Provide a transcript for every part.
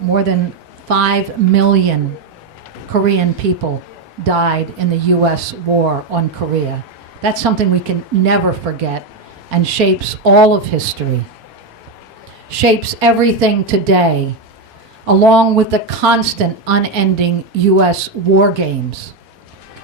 more than 5 million Korean people died in the U.S. war on Korea. That's something we can never forget and shapes all of history, shapes everything today, along with the constant, unending U.S. war games.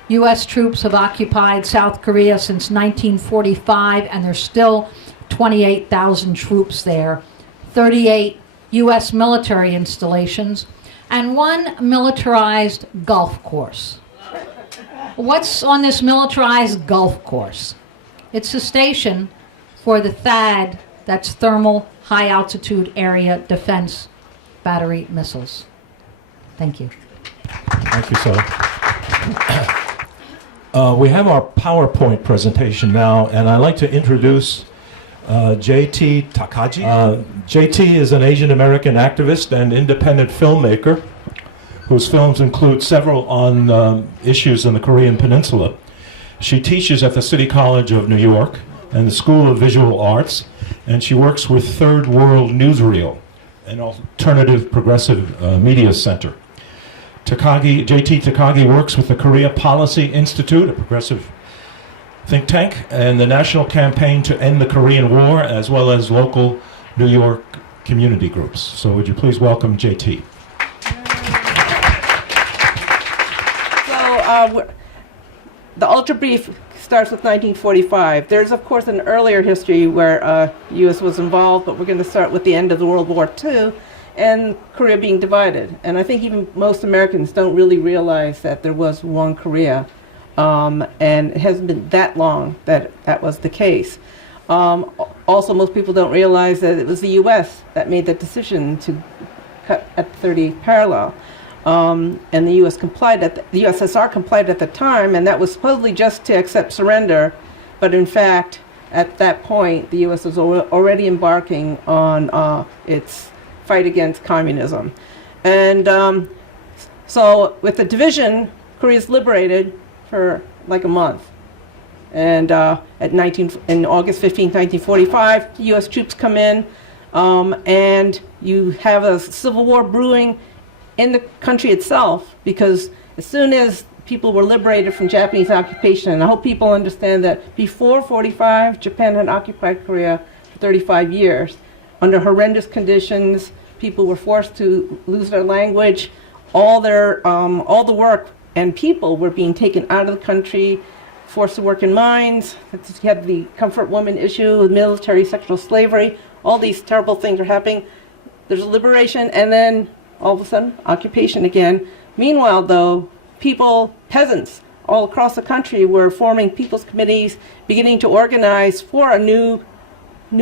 U.S. troops have occupied South Korea since 1945, and there's still 28,000 troops there, 38 U.S. military installations, and one militarized golf course. What's on this militarized golf course? It's a station for the THAAD, that's Thermal High Altitude Area Defense Battery Missiles. Thank you. Thank you, Sarah. We have our PowerPoint presentation now, and I'd like to introduce J.T. Takagi. J.T. is an Asian American activist and independent filmmaker whose films include several on issues in the Korean Peninsula. She teaches at the City College of New York and the School of Visual Arts, and she works with Third World Newsreel, an alternative progressive media center. J.T. Takagi works with the Korea Policy Institute, a progressive think tank, and the National Campaign to End the Korean War, as well as local New York community groups. So would you please welcome J.T. The ultra brief starts with 1945. There's, of course, an earlier history where U.S. was involved, but we're going to start with the end of the World War II and Korea being divided. And I think even most Americans don't really realize that there was one Korea, and it hasn't been that long that that was the case. Also, most people don't realize that it was the U.S. that made that decision to cut at the 30th parallel. And the U.S. complied the USSR complied at the time, and that was supposedly just to accept surrender, but in fact, at that point, the U.S. was already embarking on its fight against communism. And so, with the division, Korea's liberated for like a month. And in August 15, 1945, U.S. troops come in, and you have a civil war brewing in the country itself, because as soon as people were liberated from Japanese occupation, and I hope people understand that before 45, Japan had occupied Korea for 35 years under horrendous conditions. People were forced to lose their language. All the work and people were being taken out of the country, forced to work in mines. You had the comfort woman issue, military sexual slavery. All these terrible things are happening. There's a liberation, and then all of a sudden, occupation again. Meanwhile, though, peasants all across the country were forming people's committees, beginning to organize for a new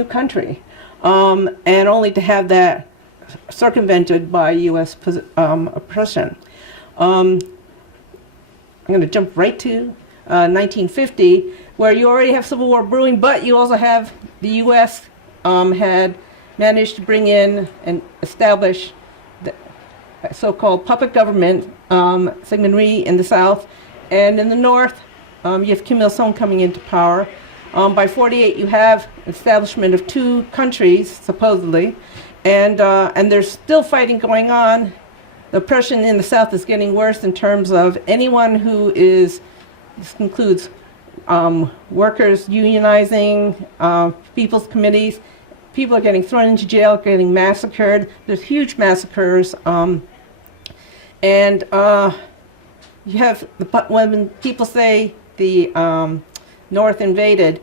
country, and only to have that circumvented by U.S. oppression. I'm going to jump right to 1950, where you already have civil war brewing, but you also have the U.S. Had managed to bring in and establish the so-called puppet government, Syngman Rhee in the south, and in the north, you have Kim Il-sung coming into power. By 48, you have establishment of two countries, supposedly, and there's still fighting going on. The oppression in the south is getting worse in terms of anyone who is, this includes workers unionizing, people's committees. People are getting thrown into jail, getting massacred. There's huge massacres. And you have, when people say the North invaded,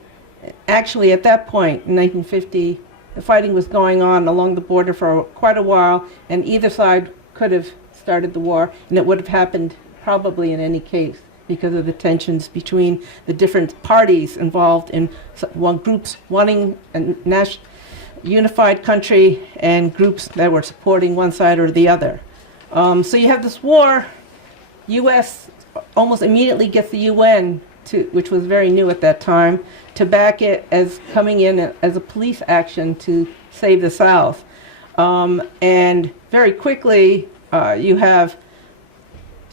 actually at that point in 1950, the fighting was going on along the border for quite a while, and either side could have started the war, and it would have happened probably in any case because of the tensions between the different parties involved in groups wanting a unified country and groups that were supporting one side or the other. So you have this war. U.S. almost immediately gets the UN, which was very new at that time, to back it as coming in as a police action to save the South. And very quickly, you have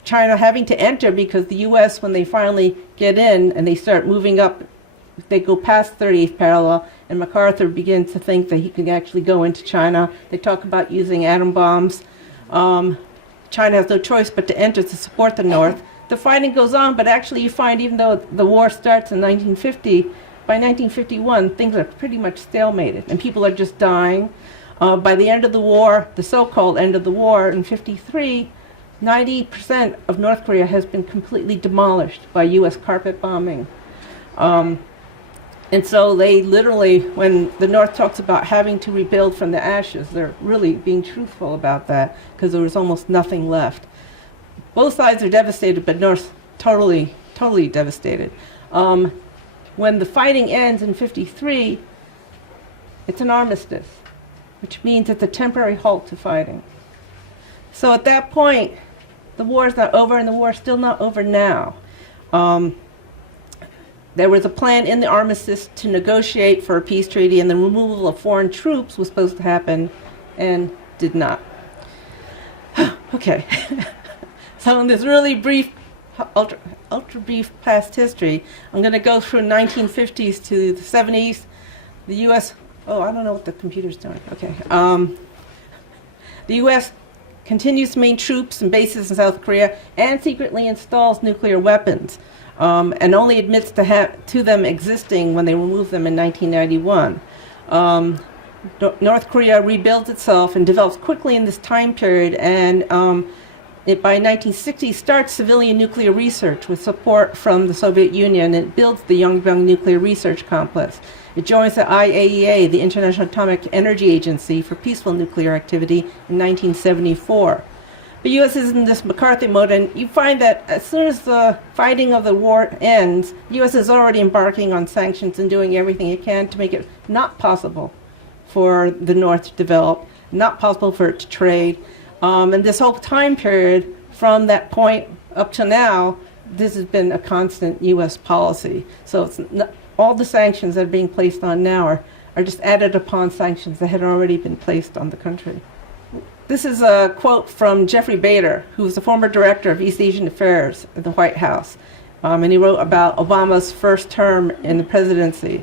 China having to enter, because the U.S., when they finally get in and they start moving up, they go past 38th parallel, and MacArthur begins to think that he can actually go into China. They talk about using atom bombs. China has no choice but to enter to support the North. The fighting goes on, but actually you find even though the war starts in 1950, by 1951 things are pretty much stalemated and people are just dying. By the end of the war, the so-called end of the war in 53, 90% of North Korea has been completely demolished by U.S. carpet bombing. And so they literally, when the North talks about having to rebuild from the ashes, they're really being truthful about that because there was almost nothing left. Both sides are devastated, but North totally devastated. When the fighting ends in 53, it's an armistice, which means it's a temporary halt to fighting. So at that point, the war is not over, and the war is still not over now. There was a plan in the armistice to negotiate for a peace treaty, and the removal of foreign troops was supposed to happen and did not. Okay. So in this really brief, ultra brief past history, I'm going to go through 1950s to the 70s. The U.S. Oh, I don't know what the computer's doing. Okay. The U.S. continues to maintain troops and bases in South Korea and secretly installs nuclear weapons, and only admits to them existing when they remove them in 1991. North Korea rebuilds itself and develops quickly in this time period, and by 1960 starts civilian nuclear research with support from the Soviet Union. It builds the Yongbyon Nuclear Research Complex. It joins the IAEA, the International Atomic Energy Agency, for peaceful nuclear activity in 1974. The U.S. is in this McCarthy mode, and you find that as soon as the fighting of the war ends, the U.S. is already embarking on sanctions and doing everything it can to make it not possible for the North to develop, not possible for it to trade. And this whole time period, from that point up to now, this has been a constant U.S. policy. So it's not, all the sanctions that are being placed on now are just added upon sanctions that had already been placed on the country. This is a quote from Jeffrey Bader, who was the former director of East Asian Affairs at the White House. And he wrote about Obama's first term in the presidency.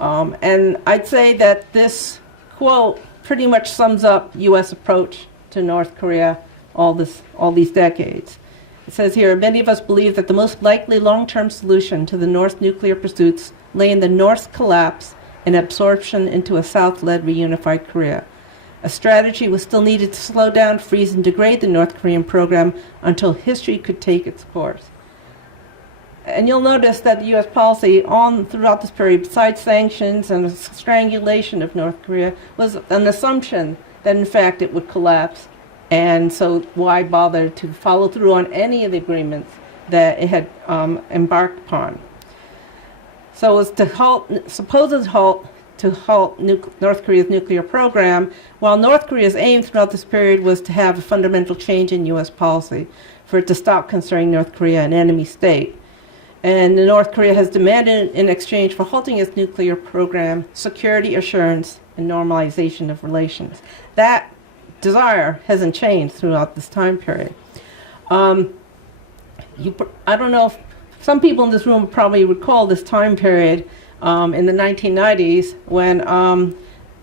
And I'd say that this quote pretty much sums up U.S. approach to North Korea all these decades. It says here, many of us believe that the most likely long-term solution to the North's nuclear pursuits lay in the North's collapse and absorption into a South-led reunified Korea. A strategy was still needed to slow down, freeze, and degrade the North Korean program until history could take its course. And you'll notice that the U.S. policy throughout this period, besides sanctions and strangulation of North Korea, was an assumption that in fact it would collapse. And so why bother to follow through on any of the agreements that it had embarked upon? So it was supposed halt North Korea's nuclear program, while North Korea's aim throughout this period was to have a fundamental change in U.S. policy, for it to stop considering North Korea an enemy state. And North Korea has demanded in exchange for halting its nuclear program security assurance and normalization of relations. That desire hasn't changed throughout this time period. I don't know if some people in this room probably recall this time period in the 1990s when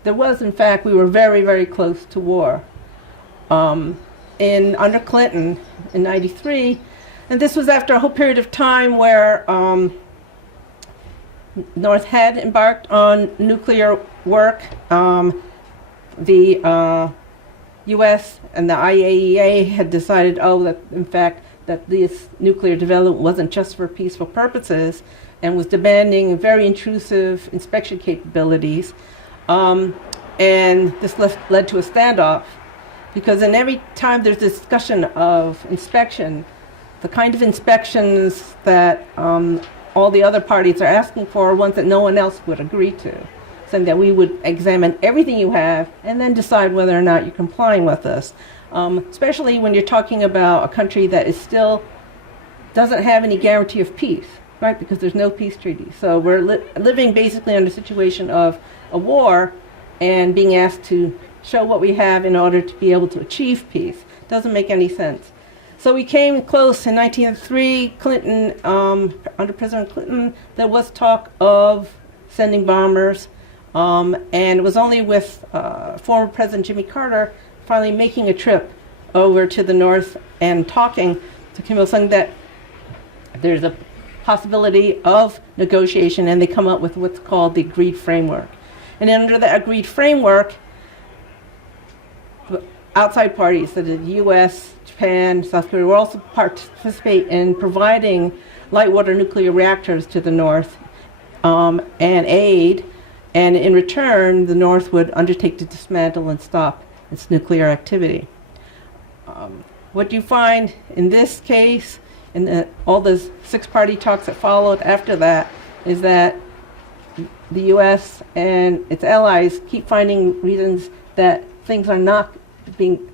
there was, in fact, we were very, very close to war. Under Clinton in 93, and this was after a whole period of time where North had embarked on nuclear work. The U.S. and the IAEA had decided, that in fact, that this nuclear development wasn't just for peaceful purposes, and was demanding very intrusive inspection capabilities. And this led to a standoff, because in every time there's discussion of inspection, the kind of inspections that all the other parties are asking for are ones that no one else would agree to, saying that we would examine everything you have and then decide whether or not you're complying with us. Especially when you're talking about a country that is still doesn't have any guarantee of peace, right? Because there's no peace treaty. So we're living basically under a situation of a war and being asked to show what we have in order to be able to achieve peace. Doesn't make any sense. So we came close in 1903, Clinton, under President Clinton, there was talk of sending bombers, and it was only with former President Jimmy Carter finally making a trip over to the north and talking to Kim Il-sung that there's a possibility of negotiation, and they come up with what's called the agreed framework. And under that agreed framework, outside parties, such as the U.S., Japan, South Korea, will also participate in providing light water nuclear reactors to the North and aid. And in return, the North would undertake to dismantle and stop its nuclear activity. What you find in this case, in all the six-party talks that followed after that, is that the U.S. and its allies keep finding reasons that things are not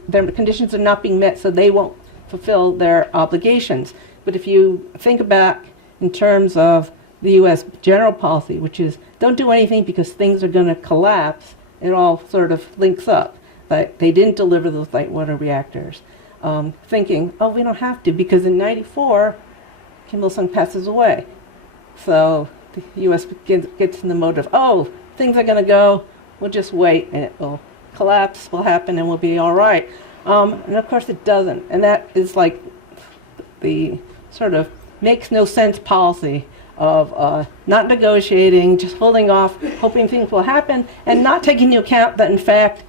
their conditions are not being met, so they won't fulfill their obligations. But if you think about in terms of the U.S. general policy, which is don't do anything because things are going to collapse, it all sort of links up. But they didn't deliver those light water reactors, thinking, oh, we don't have to, because in '94, Kim Il-sung passes away. So the U.S. gets in the mode of, oh, things are going to go, we'll just wait, and it will collapse, will happen, and we'll be all right. And of course it doesn't. And that is like the sort of makes no sense policy of not negotiating, just holding off, hoping things will happen, and not taking into account that, in fact,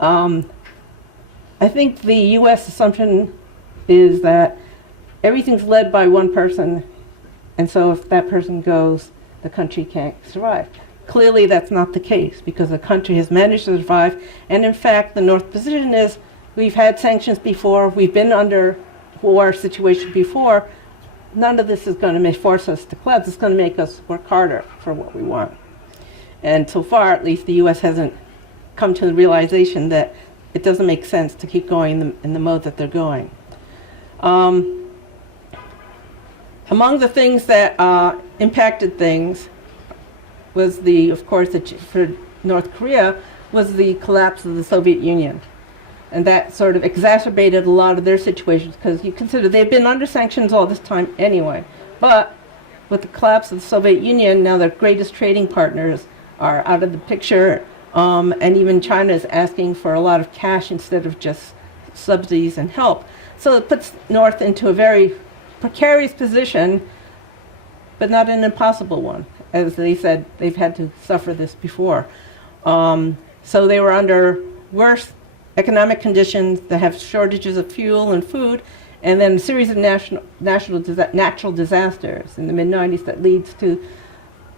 I think the U.S. assumption is that everything's led by one person, and so if that person goes, the country can't survive. Clearly that's not the case, because the country has managed to survive, and in fact the North position is we've had sanctions before, we've been under war situation before, none of this is going to force us to collapse, it's going to make us work harder for what we want. And so far, at least, the U.S. hasn't come to the realization that it doesn't make sense to keep going in the mode that they're going. Among the things that impacted things was of course, for North Korea, was the collapse of the Soviet Union. And that sort of exacerbated a lot of their situations, because you consider they've been under sanctions all this time anyway. But with the collapse of the Soviet Union, now their greatest trading partners are out of the picture, and even China is asking for a lot of cash instead of just subsidies and help. So it puts North into a very precarious position, but not an impossible one. As they said, they've had to suffer this before. So they were under worse economic conditions that have shortages of fuel and food, and then a series of natural disasters in the mid-90s that leads to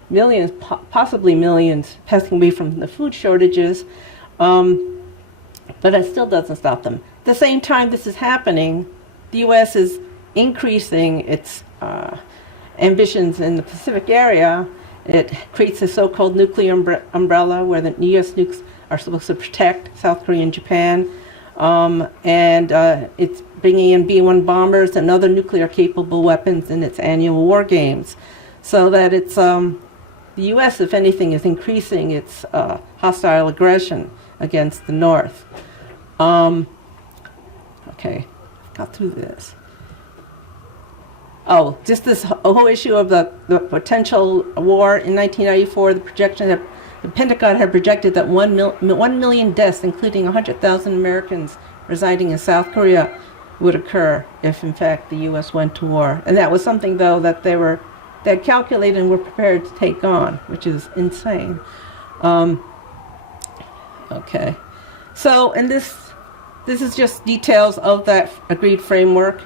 millions, possibly millions, passing away from the food shortages. But it still doesn't stop them. At the same time this is happening, the U.S. is increasing its ambitions in the Pacific area. It creates a so-called nuclear umbrella where the U.S. nukes are supposed to protect South Korea and Japan. And it's bringing in B-1 bombers and other nuclear-capable weapons in its annual war games. So that it's, the U.S., if anything, is increasing its hostile aggression against the North. Okay, got through this. Oh, just this whole issue of the potential war in 1994, the projection that the Pentagon had projected that 1 million deaths, including 100,000 Americans residing in South Korea, would occur if, in fact, the U.S. went to war. And that was something, though, that they had calculated and were prepared to take on, which is insane. Okay. So, and this is just details of that agreed framework,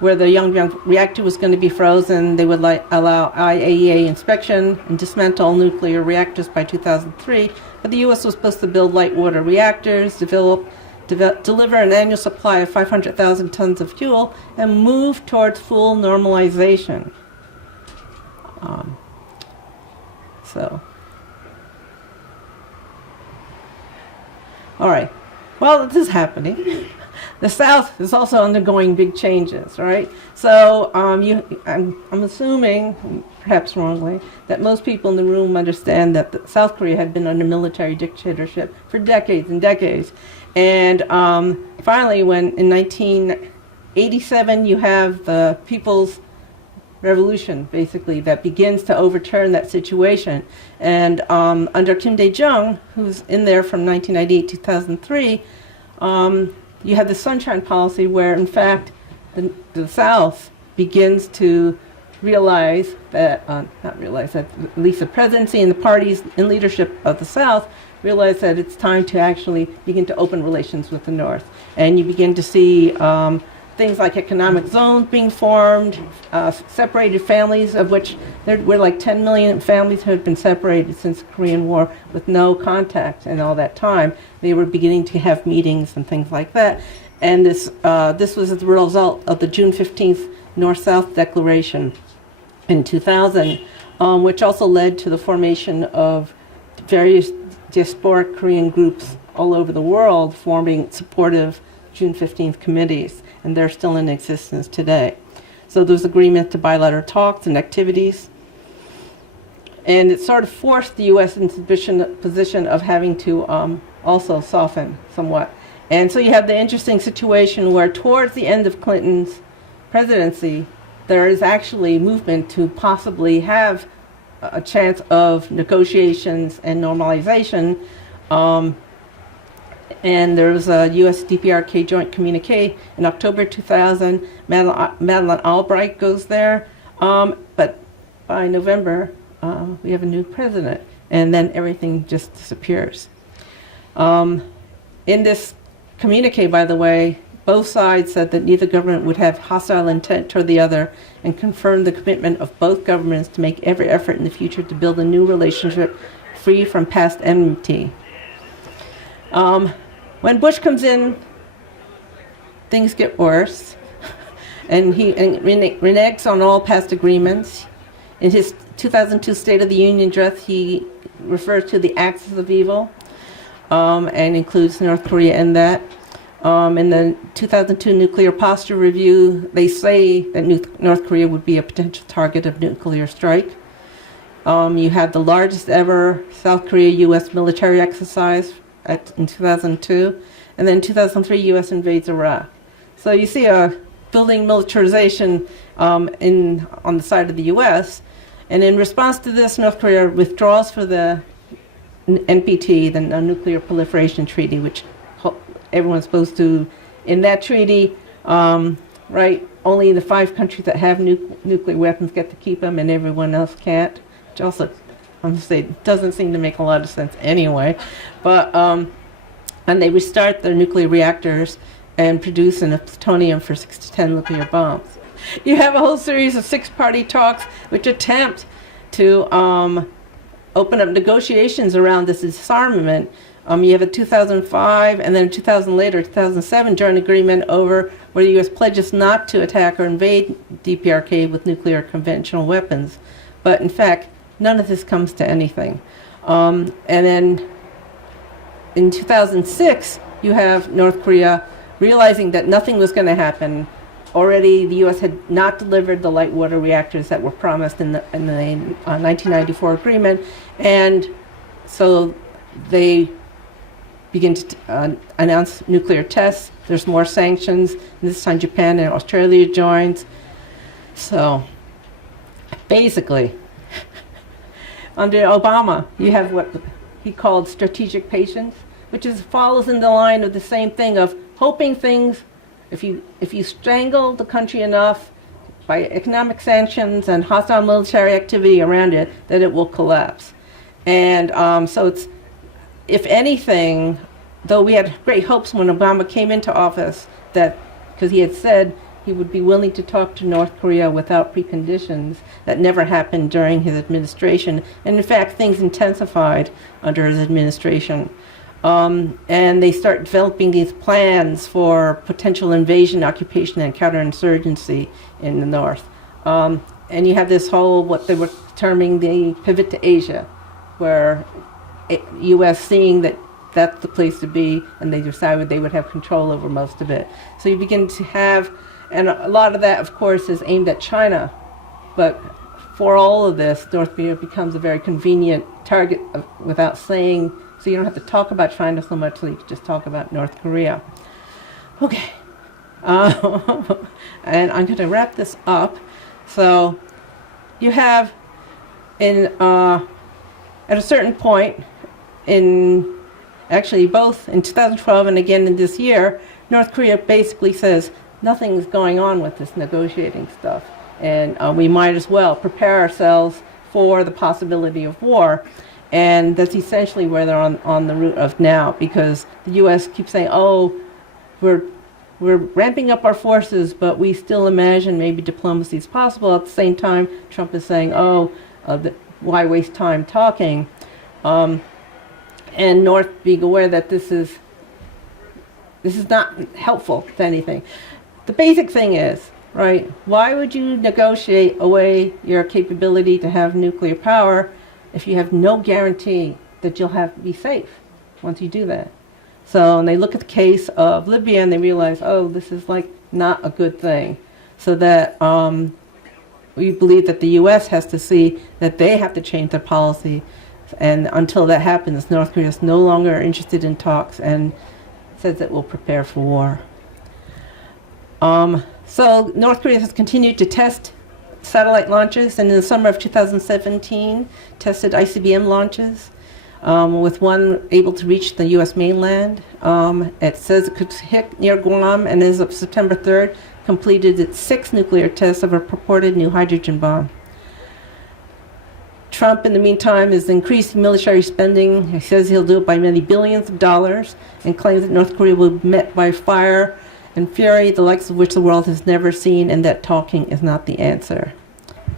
where the Yongbyon reactor was going to be frozen. They would allow IAEA inspection and dismantle nuclear reactors by 2003. But the U.S. was supposed to build light water reactors, deliver an annual supply of 500,000 tons of fuel, and move towards full normalization. All right. Well, this is happening. The South is also undergoing big changes, right? So I'm assuming, perhaps wrongly, that most people in the room understand that South Korea had been under military dictatorship for decades and decades. And finally, when in 1987 you have the People's Revolution, basically, that begins to overturn that situation. And under Kim Dae-jung, who's in there from 1998 to 2003, you have the sunshine policy where, in fact, the South begins to realize that, not realize that, at least the presidency and the parties in leadership of the South realize that it's time to actually begin to open relations with the North. And you begin to see things like economic zones being formed, separated families, of which there were like 10 million families who had been separated since the Korean War with no contact in all that time. They were beginning to have meetings and things like that. And this was as a result of the June 15th North-South Declaration in 2000, which also led to the formation of various diasporic Korean groups all over the world forming supportive June 15th committees, and they're still in existence today. So there's agreement to bilateral talks and activities, and it sort of forced the U.S. into the position of having to also soften somewhat. And so you have the interesting situation where towards the end of Clinton's presidency, there is actually movement to possibly have a chance of negotiations and normalization. And there was a U.S. DPRK joint communique in October 2000. Madeleine Albright goes there. But by November, we have a new president. And then everything just disappears. In this communique, by the way, both sides said that neither government would have hostile intent toward the other and confirmed the commitment of both governments to make every effort in the future to build a new relationship free from past enmity. When Bush comes in, things get worse, and he reneges on all past agreements. In his 2002 State of the Union address, he refers to the axis of evil and includes North Korea in that. In the 2002 Nuclear Posture Review, they say that North Korea would be a potential target of nuclear strike. You have the largest ever South Korea-U.S. military exercise in 2002, and then in 2003, U.S. invades Iraq. So you see a building militarization on the side of the U.S., and in response to this, North Korea withdraws for the NPT, the Nuclear Proliferation Treaty, which everyone's supposed to, in that treaty, right, only the 5 countries that have nuclear weapons get to keep them and everyone else can't, which also, I'm going to say, doesn't seem to make a lot of sense anyway. But, and they restart their nuclear reactors and produce enough plutonium for 6 to 10 nuclear bombs. You have a whole series of 6-party talks which attempt to open up negotiations around this disarmament. You have a 2005 and then 2007 joint agreement over where the U.S. pledges not to attack or invade DPRK with nuclear conventional weapons. But in fact, none of this comes to anything. And then in 2006, you have North Korea realizing that nothing was going to happen. Already, the U.S. had not delivered the light water reactors that were promised in the 1994 agreement, and so they begin to announce nuclear tests. There's more sanctions. And this time, Japan and Australia joins. So, basically, under Obama, you have what he called strategic patience, which follows in the line of the same thing of hoping things. If you strangle the country enough by economic sanctions and hostile military activity around it, that it will collapse. And so it's, if anything, though we had great hopes when Obama came into office that, because he had said he would be willing to talk to North Korea without preconditions, that never happened during his administration. And in fact, things intensified under his administration. And they start developing these plans for potential invasion, occupation, and counterinsurgency in the north. And you have this whole, what they were terming the pivot to Asia, where U.S. seeing that that's the place to be, and they decided they would have control over most of it. So you begin to have, and a lot of that, of course, is aimed at China. But for all of this, North Korea becomes a very convenient target without saying, so you don't have to talk about China so much, so you can just talk about North Korea. Okay. And I'm going to wrap this up. So you have, at a certain point, actually both in 2012 and again in this year, North Korea basically says nothing's going on with this negotiating stuff, and we might as well prepare ourselves for the possibility of war. And that's essentially where they're on the route of now, because the U.S. keeps saying, oh, we're ramping up our forces, but we still imagine maybe diplomacy is possible. At the same time, Trump is saying, oh, why waste time talking? And North being aware that this is not helpful to anything. The basic thing is, right, why would you negotiate away your capability to have nuclear power if you have no guarantee that you'll be safe once you do that? So, and they look at the case of Libya and they realize, oh, this is like not a good thing. So that we believe that the U.S. has to see that they have to change their policy. And until that happens, North Korea is no longer interested in talks and says it will prepare for war. So North Korea has continued to test satellite launches, and in the summer of 2017 tested ICBM launches, with one able to reach the U.S. mainland. It says it could hit near Guam, and as of September 3rd, completed its 6th nuclear test of a purported new hydrogen bomb. Trump, in the meantime, is increasing military spending. He says he'll do it by many billions of dollars, and claims that North Korea will be met by fire and fury, the likes of which the world has never seen, and that talking is not the answer.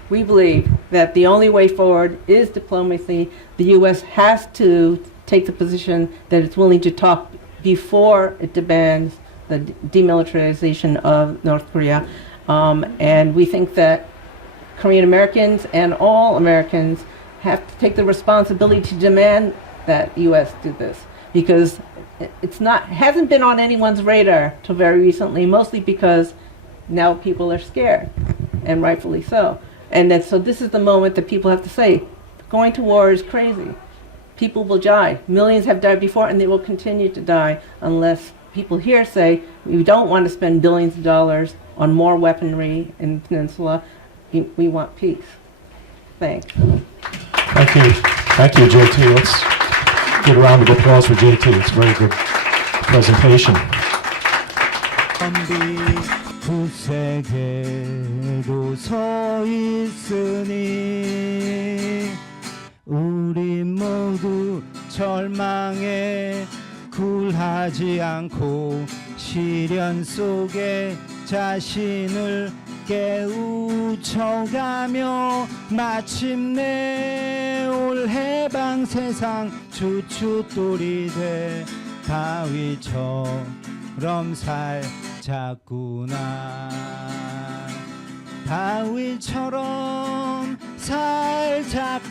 We believe that the only way forward is diplomacy. The U.S. has to take the position that it's willing to talk before it demands the demilitarization of North Korea. And we think that Korean Americans and all Americans have to take the responsibility to demand that U.S. do this, because hasn't been on anyone's radar till very recently, mostly because now people are scared, and rightfully so. And so this is the moment that people have to say, going to war is crazy. People will die. Millions have died before, and they will continue to die unless people here say, we don't want to spend billions of dollars on more weaponry in the peninsula. We want peace. Thanks. Thank you. Thank you, JT. Let's give a round of applause for JT. It's a very good presentation. 구세계로 서 있으니 우리 모두 절망에 굴하지 않고 시련 속에 자신을 깨우쳐가며 마침내 올 해방 세상 주춧돌이 돼 다윗처럼 살자꾸나 다윗처럼 살자꾸나